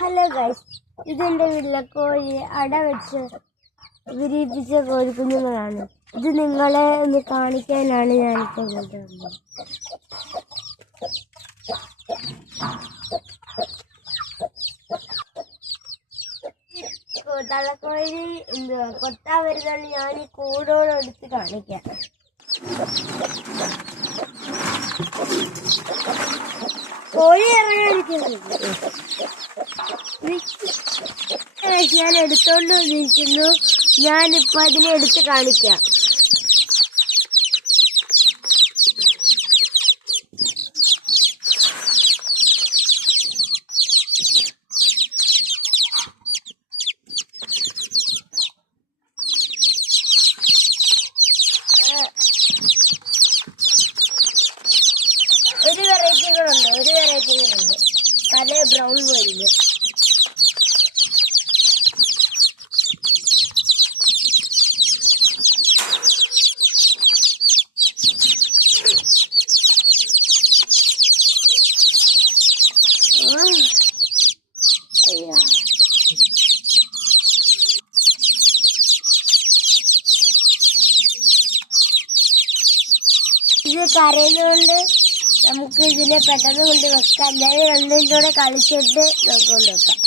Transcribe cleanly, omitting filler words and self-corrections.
Hello guys, ഇതെന്റെ വീട്ടിലെ കോഴി അട വെച്ച് വിരിയിപ്പിച്ച കോഴിക്കുഞ്ഞുങ്ങളാണ്. ഇത് നിങ്ങളെ ഒന്ന് കാണിക്കാനാണ് ഞാനിപ്പോൾ കൊണ്ടുവന്നത്. തള്ളക്കോഴി കൊത്താൻ വരുന്നതാണ് ഞാൻ ഈ കൂടോടെടുത്ത് കാണിക്കാം. കോഴി ഇറങ്ങാനിരിക്കുന്നുണ്ട്. ഞാൻ എടുത്തോണ്ട് വന്നിരിക്കുന്നു. ഞാനിപ്പോ അതിനെ എടുത്ത് കാണിക്കാം. ഒരു വെറൈറ്റികളുണ്ട് പല ബ്രൗൺ കോഴിയില്. ഇത് കരയുന്നതുകൊണ്ട് നമുക്ക് ഇതിനെ പെട്ടെന്ന് കൊണ്ട് വെക്കാം. ഞാൻ രണ്ടിൻ്റെ കൂടെ കളിച്ചിട്ട് നമുക്ക് കൊണ്ട് വെക്കാം.